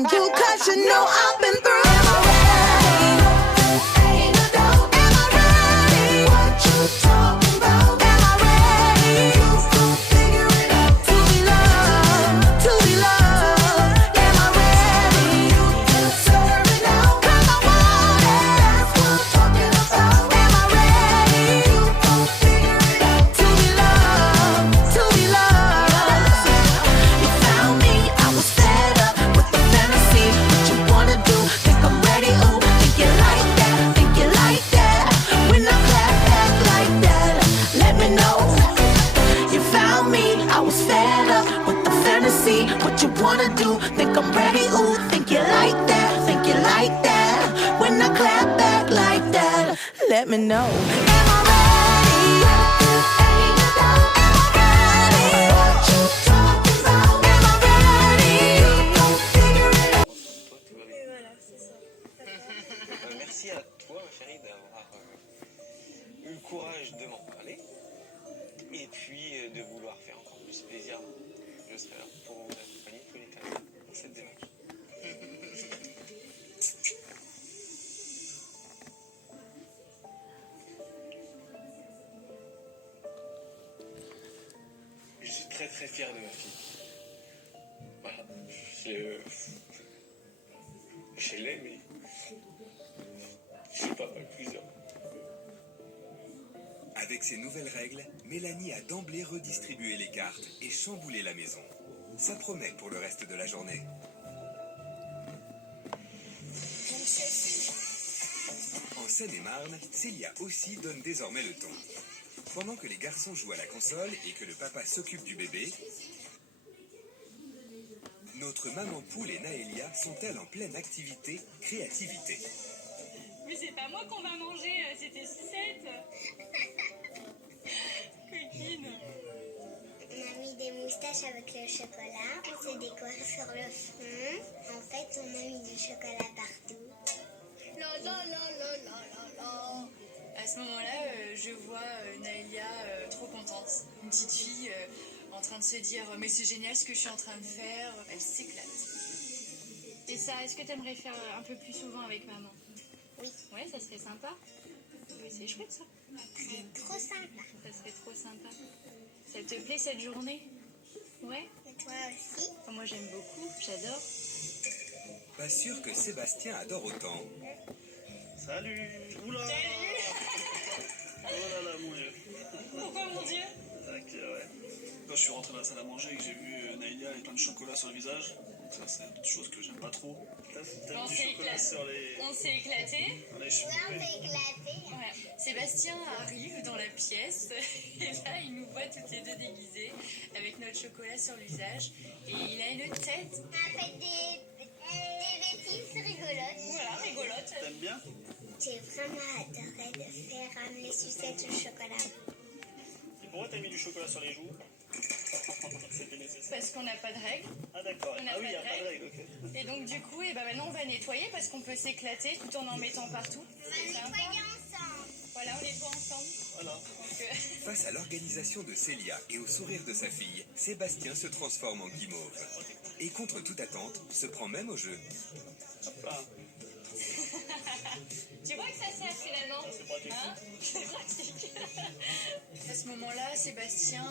You, 'cause you know I've been through. Am I ready? Ain't no doubt. Am I ready? What you talking about? Am I ready? You gon' figure it out. To be loved, to be loved. Am I ready? You deserve it now. 'Cause I want it. That's what I'm talking about. Am I ready? You gon' figure it out. To be loved, to be loved. You found me, I was fed up with the fantasy. What you wanna do? Think I'm ready? Ooh, think you like that? Think you like that? When I clap back like that, let me know. You found me, I was fed up with the fantasy. What you wanna do? Think I'm ready? Ooh, think you like that? Think you like that? When I clap back like that, let me know. Am I ready? Ain't no doubt. Am I ready? What you talking about? Am I ready? You gon' figure it out. Toi, tout va bien. Et voilà, c'est ça. Merci à toi, ma chérie, d'avoir eu le courage de m'en parler et puis de vouloir faire encore plus plaisir. Je serai là pour vous accompagner tous les quatre dans cette démarche. Je suis très très fier de ma fille. Voilà. Je l'aime, mais je sais pas plusieurs. Avec ces nouvelles règles, Mélanie a d'emblée redistribué les cartes et chamboulé la maison. Ça promet pour le reste de la journée. En Seine-et-Marne, Célia aussi donne désormais le ton. Pendant que les garçons jouent à la console et que le papa s'occupe du bébé, notre maman poule et Naëlia sont-elles en pleine activité, créativité. Mais c'est pas moi qu'on va manger, c'était Sucette. Coquine. On a mis des moustaches avec le chocolat, on s'est décoré sur le front. En fait, on a mis du chocolat partout. La la la la la la la. À ce moment-là, je vois Naëlia trop contente. Une petite fille en train de se dire mais c'est génial ce que je suis en train de faire. Elle s'éclate. Et ça, est-ce que tu aimerais faire un peu plus souvent avec maman? Oui. Ouais, ça serait sympa. Ouais, c'est chouette ça. C'est trop sympa. Ça serait trop sympa. Ça te plaît cette journée? Ouais. Et toi aussi? Enfin, moi j'aime beaucoup, j'adore. Pas sûr que Sébastien adore autant. Salut. Oula. Oh là là, mon Dieu. Pourquoi mon Dieu? Tac, ouais. Quand je suis rentré dans la salle à manger et que j'ai vu Naïlia avec plein de chocolat sur le visage, donc ça c'est une chose que j'aime pas trop. T'as On du s'est chocolat éclaté. sur les... On s'est éclaté. dans les cheveux. Ouais, on s'est éclaté. Ouais. Sébastien arrive dans la pièce et là il nous voit toutes les deux déguisées avec notre chocolat sur le visage et il a une tête. On a fait des bêtises rigolotes. Voilà, rigolote. T'aimes bien? J'ai vraiment adoré de faire les sucettes au chocolat. Et pourquoi t'as mis du chocolat sur les joues? C'était nécessaire. Parce qu'on n'a pas de règles. Ah d'accord. On n'a Ah oui, pas il n'y a de pas de règles. règle, ok. Et donc du coup, maintenant on va nettoyer parce qu'on peut s'éclater tout en mettant partout. On va C'est sympa. nettoyer ensemble. Voilà, on nettoie ensemble. Voilà. Donc, Face à l'organisation de Célia et au sourire de sa fille, Sébastien se transforme en guimauve. Et contre toute attente, se prend même au jeu. Hop là. tu vois que ça sert finalement? C'est pratique. Hein? C'est pratique. À ce moment-là, Sébastien,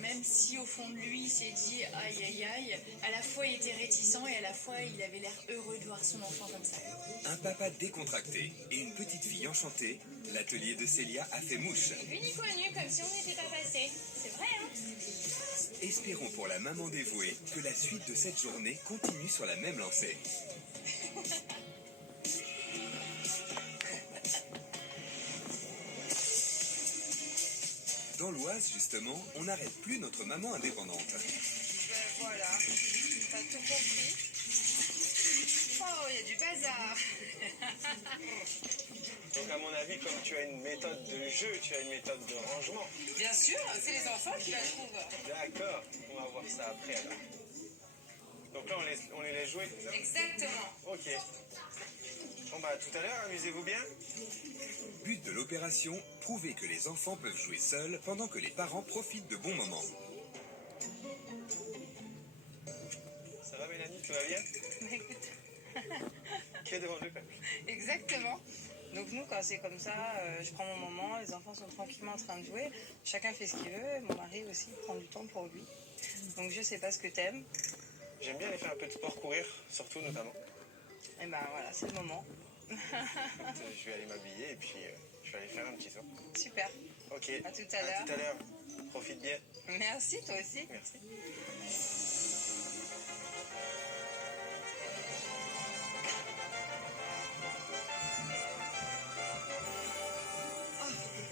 même si au fond de lui il s'est dit aïe aïe aïe, à la fois il était réticent et à la fois il avait l'air heureux de voir son enfant comme ça. Un papa décontracté et une petite fille enchantée, l'atelier de Célia a fait mouche. Vu ni connu, comme si on n'était pas passé. C'est vrai, hein? Espérons pour la maman dévouée que la suite de cette journée continue sur la même lancée. Dans l'Oise, justement, on n'arrête plus notre maman indépendante. Ben voilà, t'as tout compris. Oh, il y a du bazar. Donc à mon avis, comme tu as une méthode de jeu, tu as une méthode de rangement. Bien sûr, c'est les enfants qui la trouvent. D'accord, on va voir ça après alors. Donc là on les laisse jouer. Exactement. Ok. Bon bah à tout à l'heure, amusez-vous bien. But de l'opération, prouver que les enfants peuvent jouer seuls pendant que les parents profitent de bons moments. Ça va Mélanie, tout va bien? Mais écoute, qui est devant le peuple. exactement. Donc nous, quand c'est comme ça, je prends mon moment, les enfants sont tranquillement en train de jouer, chacun fait ce qu'il veut, mon mari aussi prend du temps pour lui. Donc je sais pas ce que t'aimes, J'aime bien aller faire un peu de sport, courir, surtout notamment. et ben voilà, c'est le moment. Je vais aller m'habiller et puis je vais aller faire un petit tour. Super, Ok, à tout à l'heure. tout à l'heure. Profite bien. Merci, toi aussi. Merci.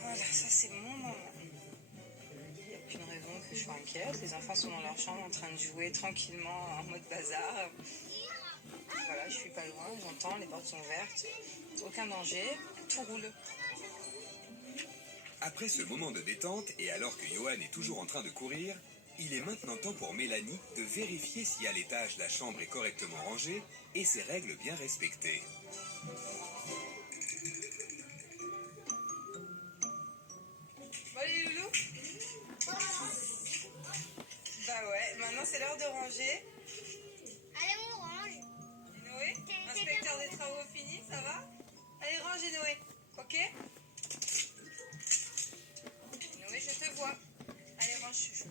Voilà, ça c'est mon moment. Il n'y a aucune raison que je sois inquiète. Les enfants sont dans leur chambre en train de jouer tranquillement en mode bazar. Voilà, je suis pas loin, j'entends, les portes sont ouvertes. Aucun danger, tout roule. Après ce moment de détente, et alors que Johan est toujours en train de courir, il est maintenant temps pour Mélanie de vérifier si à l'étage la chambre est correctement rangée et ses règles bien respectées. Bon les loulous. Bah ouais, maintenant c'est l'heure de ranger. Allez, on range. Noé, inspecteur des travaux fini, ça va? Allez, range Noé, ok? Noé, je te vois. Allez, range chouchou.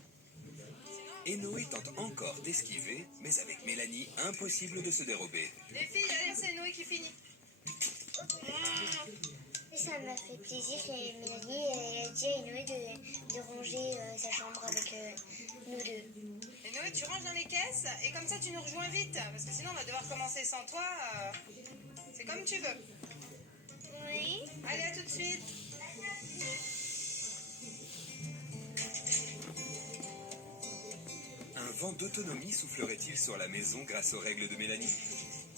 Et Noé tente encore d'esquiver, mais avec Mélanie, impossible de se dérober. Les filles, allez, c'est Noé qui finit. Ça m'a fait plaisir et Mélanie a dit à Noé de ranger sa chambre avec nous deux. Et Noé, tu ranges dans les caisses et comme ça tu nous rejoins vite parce que sinon on va devoir commencer sans toi. C'est comme tu veux. Oui. Allez, à tout de suite. Un vent d'autonomie soufflerait-il sur la maison grâce aux règles de Mélanie?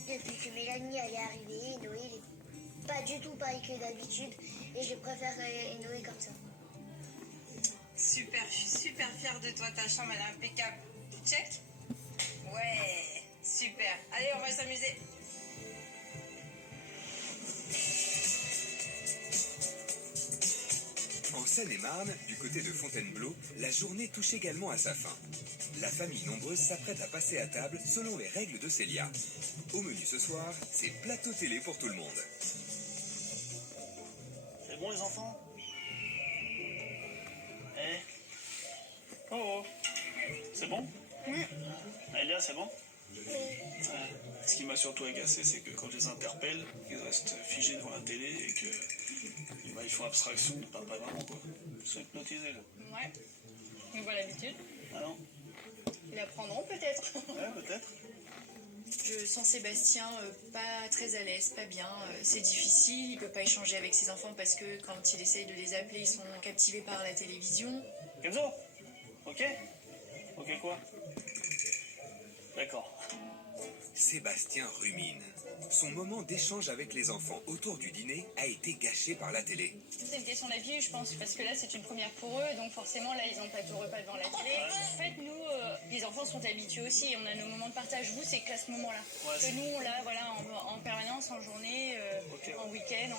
Depuis que Mélanie elle est arrivée, Noé il est pas du tout pareil que d'habitude et je préfère Noé comme ça. Super, je suis super fière de toi, ta chambre elle est impeccable. Check. Ouais, super. Allez, on va s'amuser. En Seine-et-Marne, du côté de Fontainebleau, la journée touche également à sa fin. La famille nombreuse s'apprête à passer à table selon les règles de Célia. Au menu ce soir, c'est plateau télé pour tout le monde. C'est bon les enfants? Eh? Oh, c'est bon? Naïlia, c'est bon? Ce qui m'a surtout agacé, c'est que quand je les interpelle, ils restent figés devant la télé et que ils font abstraction de papa et maman, quoi. Ils sont hypnotisés, là. Ouais. On voit l'habitude. Ah non? Ils apprendront peut-être. Ouais, peut-être. Je sens Sébastien pas très à l'aise, pas bien. C'est difficile, il peut pas échanger avec ses enfants parce que quand il essaye de les appeler, ils sont captivés par la télévision. Kenzo? Ok? Ok quoi? D'accord. Sébastien rumine. Son moment d'échange avec les enfants autour du dîner a été gâché par la télé. C'est une question d'avis, je pense, parce que là, c'est une première pour eux, donc forcément, là, ils n'ont pas tout repas devant la télé. En fait, nous, les enfants sont habitués aussi, on a nos moments de partage. Vous, c'est qu'à ce moment-là. Ouais, Que nous, là, voilà, en permanence, en journée, Ok, ouais. en week-end,